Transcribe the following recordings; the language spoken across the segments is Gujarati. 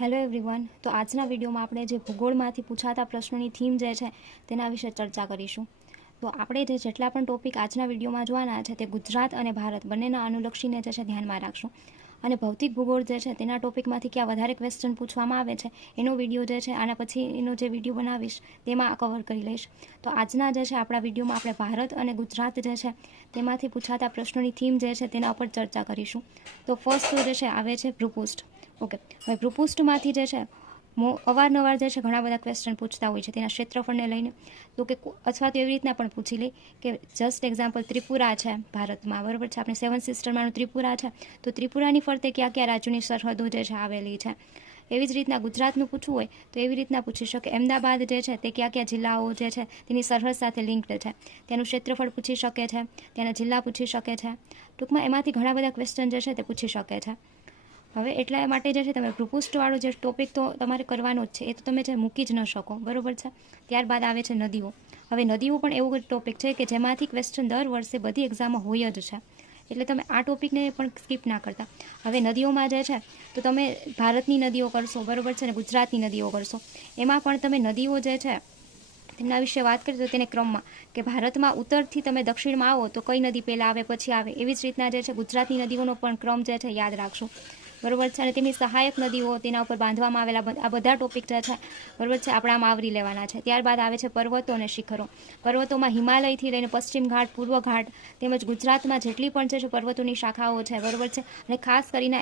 Hello everyone. તો આજના વિડીયોમાં આપણે જે ભૂગોળમાંથી પૂછાતા પ્રશ્નોની થીમ જે છે તેના વિશે ચર્ચા કરીશું. તો આપણે જેટલા પણ ટોપિક આજના વિડીયોમાં જોવાના છે તે ગુજરાત અને ભારત બંનેના અનુલક્ષીને જે છે ધ્યાનમાં રાખશું. અને ભૌતિક ભૂગોળ જે છે તેના ટોપિકમાંથી ક્યાં વધારે ક્વેશ્ચન પૂછવામાં આવે છે એનો વિડીયો જે છે આના પછી એનો જે વિડીયો બનાવીશ તેમાં કવર કરી લઈશ. તો આજના જે છે આપણા વિડીયોમાં આપણે ભારત અને ગુજરાત જે છે તેમાંથી પૂછાતા પ્રશ્નોની થીમ જે છે તેના ઉપર ચર્ચા કરીશું. તો ફર્સ્ટ જે છે આવે છે ભૂપૃષ્ઠ. ઓકે, હવે ભૂપૃષ્ઠમાંથી જે છે અવારનવાર જે છે ઘણા બધા ક્વેશ્ચન પૂછતા હોય છે તેના ક્ષેત્રફળને લઈને. તો કે અથવા તો એવી રીતના પણ પૂછી લે કે જસ્ટ એક્ઝામ્પલ ત્રિપુરા છે ભારતમાં, બરાબર છે, આપણે સેવન સિસ્ટરમાંનું ત્રિપુરા છે, તો ત્રિપુરાની ફરતે કયા કયા રાજ્યોની સરહદો જે છે આવેલી છે. એવી જ રીતના ગુજરાતનું પૂછવું હોય તો એવી રીતના પૂછી શકે અમદાવાદ જે છે તે કયા કયા જિલ્લાઓ જે છે તેની સરહદ સાથે લિંક્ડ છે, તેનું ક્ષેત્રફળ પૂછી શકે છે, તેના જિલ્લા પૂછી શકે છે. ટૂંકમાં એમાંથી ઘણા બધા ક્વેશ્ચન જે છે તે પૂછી શકે છે. હવે એટલા માટે જે છે તમે ભૂપૃષ્ઠવાળો જે ટોપિક તો તમારે કરવાનો જ છે, એ તો તમે જે મૂકી જ ન શકો, બરાબર છે. ત્યારબાદ આવે છે નદીઓ. હવે નદીઓ પણ એવું ટોપિક છે કે જેમાંથી ક્વેશ્ચન દર વર્ષે બધી એક્ઝામમાં હોય જ છે, એટલે તમે આ ટોપિકને પણ સ્કીપ ના કરતા. હવે નદીઓમાં જે છે તો તમે ભારતની નદીઓ કરશો, બરાબર છે, ને ગુજરાતની નદીઓ કરશો. એમાં પણ તમે નદીઓ જે છે તેમના વિશે વાત કરીએ તો તેને ક્રમમાં કે ભારતમાં ઉત્તરથી તમે દક્ષિણમાં આવો તો કઈ નદી પહેલાં આવે પછી આવે, એવી જ રીતના જે છે ગુજરાતની નદીઓનો પણ ક્રમ જે છે યાદ રાખશું, બરાબર છે. અને તેમની સહાયક નદીઓ, તેના ઉપર બાંધવામાં આવેલા આ બધા ટોપિક જે છે, બરાબર છે, આપણે આમાં આવરી લેવાના છે. ત્યારબાદ આવે છે પર્વતો અને શિખરો. પર્વતોમાં હિમાલયથી લઈને પશ્ચિમ ઘાટ, પૂર્વ ઘાટ, તેમજ ગુજરાતમાં જેટલી પણ જે છે પર્વતોની શાખાઓ છે, બરાબર છે, અને ખાસ કરીને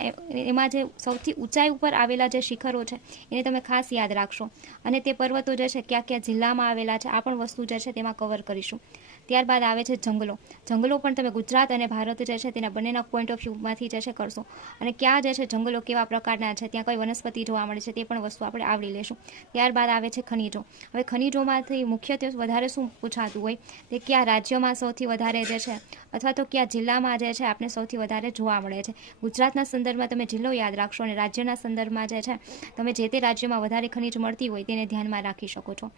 એમાં જે સૌથી ઊંચાઈ ઉપર આવેલા જે શિખરો છે એને તમે ખાસ યાદ રાખશો. અને તે પર્વતો જે છે કયા કયા જિલ્લામાં આવેલા છે આ પણ વસ્તુ જે છે તેમાં કવર કરીશું. ત્યારબાદ આવે છે જંગલો. જંગલો પણ તમે ગુજરાત અને ભારત જે છે તેના બંનેના પોઈન્ટ ઓફ વ્યૂમાંથી જે છે કરશો. અને ક્યાં જે છે જંગલો કેવા પ્રકારના છે, ત્યાં કઈ વનસ્પતિ જોવા મળે છે તે પણ વસ્તુ આપણે આવરી લેશું. ત્યારબાદ આવે છે ખનીજો. હવે ખનીજોમાંથી મુખ્યત્વે વધારે શું પૂછાતું હોય તે કયા રાજ્યોમાં સૌથી વધારે જે છે અથવા તો કયા જિલ્લામાં જે છે આપણે સૌથી વધારે જોવા મળે છે. ગુજરાતના સંદર્ભમાં તમે જિલ્લો યાદ રાખશો અને રાજ્યના સંદર્ભમાં જે છે તમે જે તે રાજ્યમાં વધારે ખનીજ મળતી હોય તેને ધ્યાનમાં રાખી શકો છો.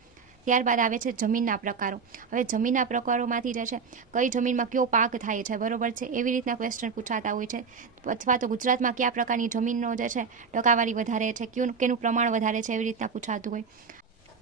ત્યારબાદ આવે છે જમીનના પ્રકારો. હવે જમીનના પ્રકારોમાંથી જે છે કઈ જમીનમાં કયો પાક થાય છે, બરાબર છે, એવી રીતના ક્વેશ્ચન પૂછાતા હોય છે. અથવા તો ગુજરાતમાં કયા પ્રકારની જમીનનો જે છે ટકાવારી વધારે છે, કેનું પ્રમાણ વધારે છે, એવી રીતના પૂછાતું હોય.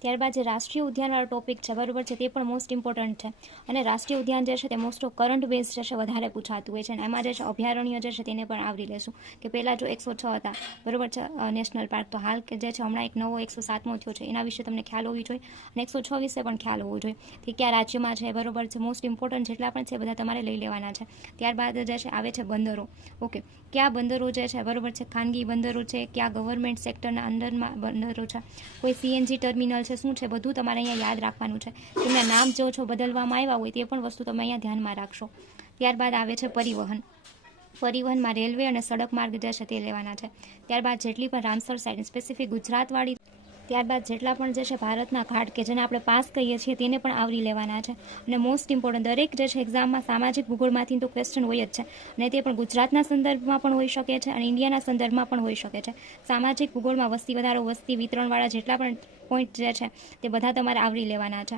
ત્યારબાદ જે રાષ્ટ્રીય ઉદ્યાનવાળો ટોપિક છે, બરાબર છે, તે પણ મોસ્ટ ઇમ્પોર્ટન્ટ છે. અને રાષ્ટ્રીય ઉદ્યાન જે છે તે મોસ્ટ ઓફ કરંટ બેઝ જે છે વધારે પૂછાતું હોય છે. અને એમાં જે છે અભયારણ્ય જે છે તેને પણ આવરી લેશું કે પહેલાં જો 106 હતા, બરાબર છે, નેશનલ પાર્ક, તો હાલ કે જે છે હમણાં એક નવો 107મો થયો છે, એના વિશે તમને ખ્યાલ હોવી જોઈએ. અને 106 વિશે પણ ખ્યાલ હોવો જોઈએ કે કયા રાજ્યમાં છે, બરાબર છે. મોસ્ટ ઇમ્પોર્ટન્ટ જેટલા પણ છે બધા તમારે લઈ લેવાના છે. ત્યારબાદ જે છે આવે છે બંદરો. ઓકે, કયા બંદરો જે છે, બરાબર છે, ખાનગી બંદરો છે, કયા ગવર્મેન્ટ સેક્ટરના અંડરમાં બંદરો છે, કોઈ CNG ટર્મિનલ છે, શું છે, બધું તમારે અહીંયા યાદ રાખવાનું છે. તેમના નામ જો છો બદલવામાં આવ્યા હોય તે પણ વસ્તુ તમે અહીંયા ધ્યાનમાં રાખશો. ત્યારબાદ આવે છે પરિવહન. પરિવહનમાં રેલવે અને સડક માર્ગ જે છે તે લેવાના છે. ત્યારબાદ જેટલી પણ રામસર સાઇડ સ્પેસિફિક ગુજરાતવાળી, ત્યારબાદ જેટલા પણ જે છે ભારતના ઘાટ કે જેને આપણે પાસ કહીએ છીએ તેને પણ આવરી લેવાના છે. અને મોસ્ટ ઇમ્પોર્ટન્ટ દરેક જે છે એક્ઝામમાં સામાજિક ભૂગોળમાંથી તો ક્વેશ્ચન હોય જ છે. અને તે પણ ગુજરાતના સંદર્ભમાં પણ હોઈ શકે છે અને ઇન્ડિયાના સંદર્ભમાં પણ હોઈ શકે છે. સામાજિક ભૂગોળમાં વસ્તી વધારો, વસ્તી વિતરણવાળા જેટલા પણ પોઈન્ટ જે છે તે બધા તમારે આવરી લેવાના છે.